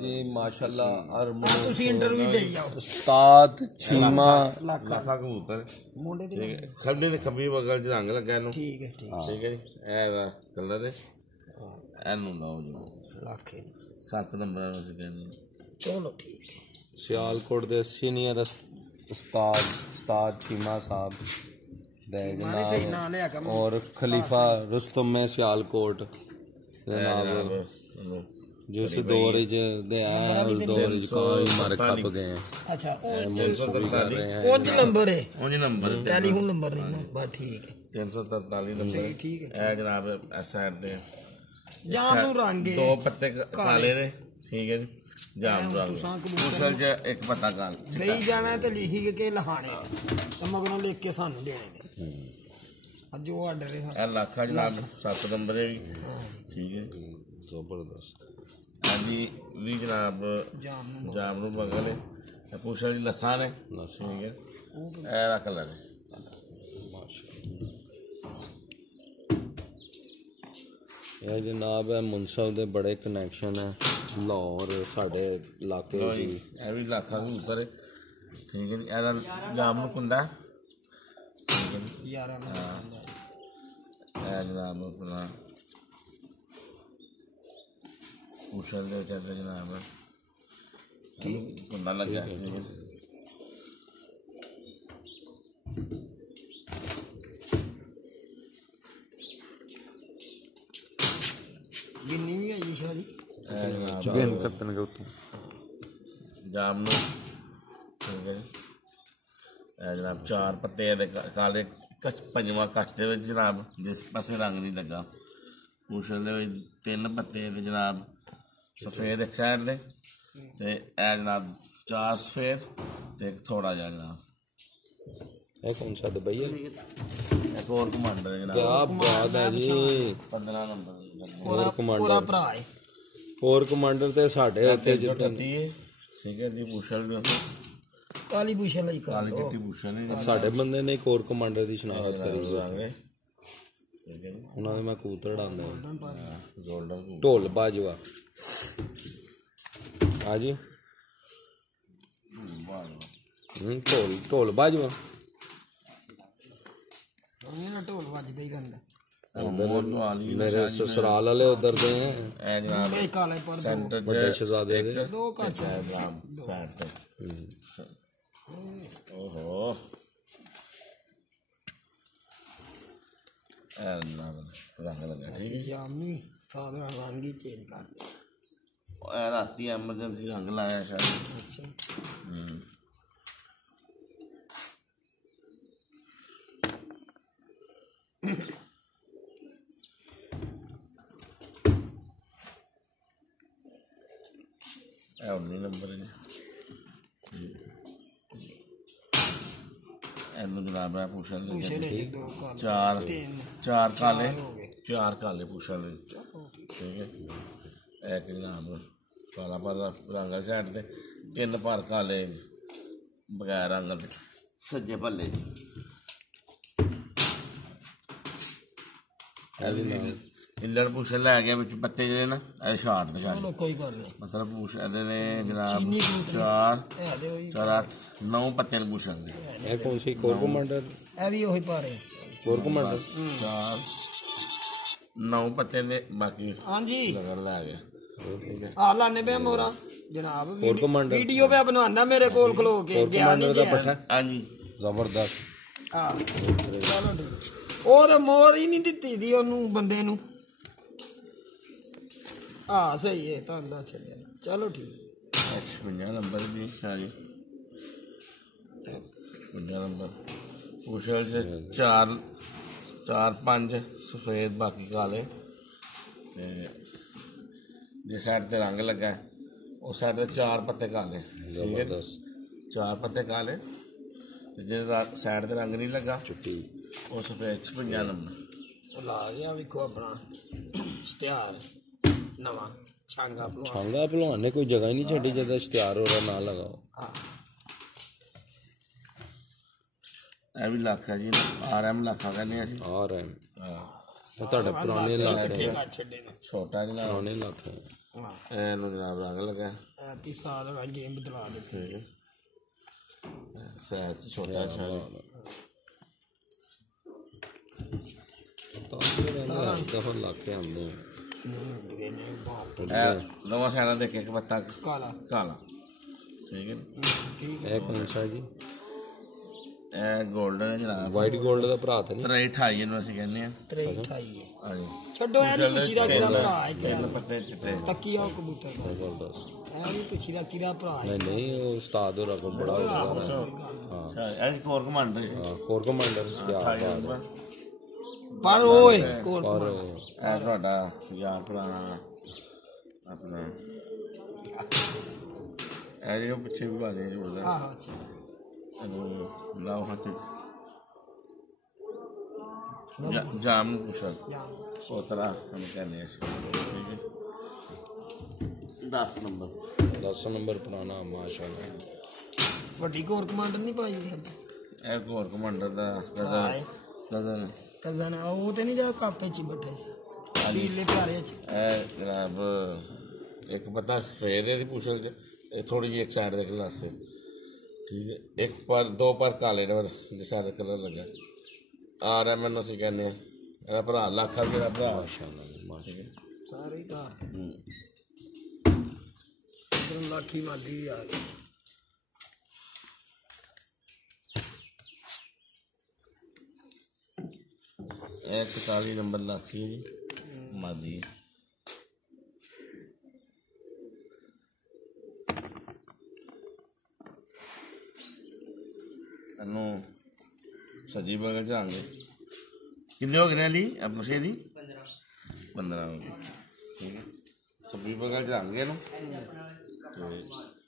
जी माशाल्लाह और इंटरव्यू दे जाओ उस्ताद छीमा लाखा कबूतर खब्बे ने खब्बी बगल च रंग लगा नु ठीक है ठीक है जी ए कलर एनु लाओ जी लाख 7 नंबर उस कहने चलो ठीक है सियालकोट दे सीनियर उस्ताद छीमा साहब दे जनाब और खलीफा रुस्तम में सियालकोट जनाब जिस दौर दे आए उस दौर कोई मारे खप गए हैं। अच्छा मुंसूबी कर रहे हैं कौन नंबर है नंबर टेलीफोन नंबर नहीं बस ठीक है 343 नंबर ठीक है ए जनाब इस साइड दे जामू रंग दो पत्ते काले ने ठीक है जी जाम रंग दूसरा च एक पत्ता काला देई जाना ते लिखी के लहाने ते मगरों लिख के सानू देने ने जो आर्डर है ए लाखा जनाब 7 नंबर है ठीक है जबरदस्त अभी भी जनाब जामनू बगल है पूछा जी लसान है ठीक है ऐसा कलर है ਇਹ ਜਨਾਬ ਹੈ ਮੁਨਸਬ ਦੇ ਬੜੇ ਕਨੈਕਸ਼ਨ ਹੈ ਲਾਹੌਰ ਸਾਡੇ ਇਲਾਕੇ ਜੀ ਇਹ ਵੀ ਲਾਖਾ ਦੇ ਉੱਪਰ ਹੈ ਠੀਕ ਹੈ ਜੀ ਇਹਦਾ ਜਾਮਨੂ ਕੁੰਦਾ ਠੀਕ ਹੈ ਜੀ 11 ਇਹ ਜਨਾਬ ਆਪਣਾ पूछल दे चलते जनाब ठीक कुंडा लग गया गिन्नी भी आई शाह जी चुगेन करतन के उत्ते जामनू ठीक है जनाब 4 पत्ते काले पंजवा कच दे जनाब जिस पासे रंग नहीं लगा पूछल दे 3 पत्ते जनाब सफेद एक साइड दे ते ए जनाब 4 सफेद ते एक थोड़ा जा जनाब ये कौन सा दुबई है एक और कमांडर है जनाब क्या बात है जी 15 नंबर और कमांडर पूरा भरा है और कमांडर ते साडे उत्ते जितने ठीक है जी पूछल दे काली पूछल ही काली चिट्टी पूछल है साडे बंदे ने एक और कमांडर दी शनाख्त करी आगे ਉਹਨਾਂ ਦੇ ਮੈਂ ਕਬੂਤਰ ਉਡਾਉਂਦਾ गोल्डन ਢੋਲ ਬਾਜਵਾ ਹਾਂਜੀ ਢੋਲ ਬਾਜਵਾ ये ना ढोल बजदा ही रहंदा मेरे ससुराल वाले उधर दे हैं मुंबई काले पर सेंटर बड़े शहजादे दे दो कच साइड पे ओहो रंग लगा ठीक है जामी सादा रंग ही चेंज कर राती एमरजेंसी रंग लाया शायद अच्छा उन्नी नंबर है जनाब है पूछल चार काले पूछल ठीक है एक जनाब काला पर रंग साइड से 3 पर काले बगैर रंग दे सज्जे भले इल्लड़ पूछ लै गया बिच पत्ते जे ना ए शार्ट दे शार्ट कोई गल नहीं मतलब पूछ एदे ने जनाब 4 8 9 पत्ते ने पूछ दे ए कौन सी कोर कमांडर ए भी ओही पा रहे कोर कमांडर 4 9 पत्ते ने बाकी हां जी लगा लै गया आ लाने पे मोरा जनाब कोर कमांडर वीडियो पे बनवांदा मेरे कोल खलो के गया नहीं दा पट्ठा हां जी जबरदस्त हां चलो ठीक और मोर ही नहीं दित्ती दी ओनू बंदे नू हाँ सही है तो अंदा छड़े चलो ठीक 56 नंबर भी शायद 56 नंबर पूछल से 4 5 सफेद बाकी काले जिस साइड ते रंग लगा है उस साइड ते 4 पत्ते काले ठीक है 4 पत्ते काले जिस साइड ते रंग नहीं लगा छुट्टी वो सफेद 56 नंबर ला गया विको अपना इश्तिहार नवा छांगा भलवान ने कोई जगह ही नहीं छड़ी जदा इश्तिहार हो रहा ना लगाओ ਇਹ ਵੀ ਲੱਖਾ ਜੀ RM ਲੱਖਾ ਕਹਿੰਦੇ ਅਸੀਂ RM ਤੁਹਾਡੇ ਪੁਰਾਣੇ ਇਲਾਕੇ छड़े ਛੋਟਾ ਜਿਹਾ ਪੁਰਾਣੇ ਇਲਾਕੇ ਹਾਂ ਇਹਨੂੰ ਜਨਾਬ ਰੰਗ ਲੱਗਾ ਐਤੀ ਸਾਲ ਹੋਇਆ ਗੇਮ ਬਦਲਾ ਦਿੱਤੀ ਠੀਕ ਹੈ ਸਾਈਜ਼ ਛੋਟਾ ਸ਼ਾਇਦ ਦਫਨ ਲਾ ਕੇ ਆਉਂਦੇ ਇਹ ਦੋਵਾਂ ਸਾਈਡਾਂ ਦੇ ਇੱਕ ਪੱਤਾ ਕਾਲਾ ਕਾਲਾ ਠੀਕ ਹੈ ਠੀਕ ਇਹ ਕੌਣ ਸਾ ਜੀ ਇਹ ਗੋਲਡਨ ਹੈ ਜਨਾਬ ਵਾਈਟ 골ਡ ਦਾ ਭਰਾ ਤੇ ਨਹੀਂ 28 ਇਹਨੂੰ ਅਸੀਂ ਕਹਿੰਦੇ ਆ 28 ਹਾਂਜੀ ਛੱਡੋ ਇਹ ਨਹੀਂ ਪੁੱਛੀਦਾ ਕਿਹਦਾ ਭਰਾ ਹੈ ਤਿੰਨ ਪੱਤੇ ਚਿੱਟੇ ਤੱਕੀ ਆ ਉਹ ਕਬੂਤਰ ਦਾ ਜ਼ਬਰਦਸਤ ਇਹ ਨਹੀਂ ਪੁੱਛੀਦਾ ਕਿਹਦਾ ਭਰਾ ਹੈ ਨਹੀਂ ਉਹ ਉਸਤਾਦ ਹੋ ਰਕਮ ਬੜਾ ਹੋਇਆ ਹਾਂ ਅੱਛਾ ਇਹ ਕੋਰ ਕਮਾਂਡਰ ਹੈ ਕੋਰ ਕਮਾਂਡਰ ਕੀ ਬਾਤ ਹੈ ਪਰ ਓਏ ਕੋਲ ਪਰ ਇਹ ਤੁਹਾਡਾ ਯਾਰ ਪੁਰਾਣਾ ਆਪਣਾ ਇਹ ਜੋ ਪਿੱਛੇ ਵੀ ਬਾਜੇ ਜੁੜਦਾ ਆਹੋ ਅੱਛਾ ਇਹਨੂੰ ਲਾਓ ਹੱਥ ਜਾਮ ਨੂੰ ਕੁਸ਼ਲ ਸੋਤਰਾ ਹਮ ਕਹਿੰਦੇ ਆ ਠੀਕ ਹੈ 10 ਨੰਬਰ 10 ਨੰਬਰ ਪੁਰਾਣਾ ਮਾਸ਼ਾਅੱਲਾ ਵੱਡੀ ਕੋਰ ਕਮਾਂਡਰ ਨਹੀਂ ਪਾਈ ਇਹ ਕੋਰ ਕਮਾਂਡਰ ਦਾ ਕਜ਼ਨ ਕਜ਼ਨ ਉਹ ਤੇ ਨਹੀਂ ਜਾ ਕਾਪੇ ਚ ਬੈਠੇ ਨੀਲੇ ਪਿਆਰੇ ਚ ਇਹ ਜਨਾਬ ਇੱਕ ਪਤਾ ਸਫੇਦ ਦੀ ਪੁੱਛਲ ਚ ਇਹ ਥੋੜੀ ਜਿਹੀ ਇੱਕ ਸਾਈਡ ਦੇ ਕਲਾਸ ਸੇ ਠੀਕ ਹੈ ਇੱਕ ਪਰ ਦੋ ਪਰ ਕਾਲੇ ਨੇ ਜਿਸ ਸਾਈਡ ਕਲਰ ਲੱਗਾ ਆ ਰਿਹਾ ਮੈਨੂੰ ਅਸੀਂ ਕਹਿੰਦੇ ਇਹਦਾ ਭਰਾ ਲੱਖਾ ਜਿਹੜਾ ਭਰਾ ਮਾਸ਼ਾਅੱਲਾ ਮਾਸ਼ਾਅੱਲਾ ਸਾਰੇ ਹੀ ਘਰ ਇਧਰ ਲਾਖੀ ਮਾਲੀ ਵੀ ਆ ਗਈ ਇਹ 41 ਨੰਬਰ ਲਾਖੀ ਜੀ ਮਾਦੀ ਇਹਨੂੰ ਸਜੀ ਬਗਲ ਜਾਾਂਗੇ ਕਿੰਨੇ ਹੋ ਗਏ ਲਈ ਆਪਣਾ ਸ਼ੇ ਦੀ 15 ਹੋ ਗਏ ਠੀਕ ਹੈ ਸਜੀ ਬਗਲ ਜਾਾਂਗੇ ਇਹਨੂੰ ਤੇ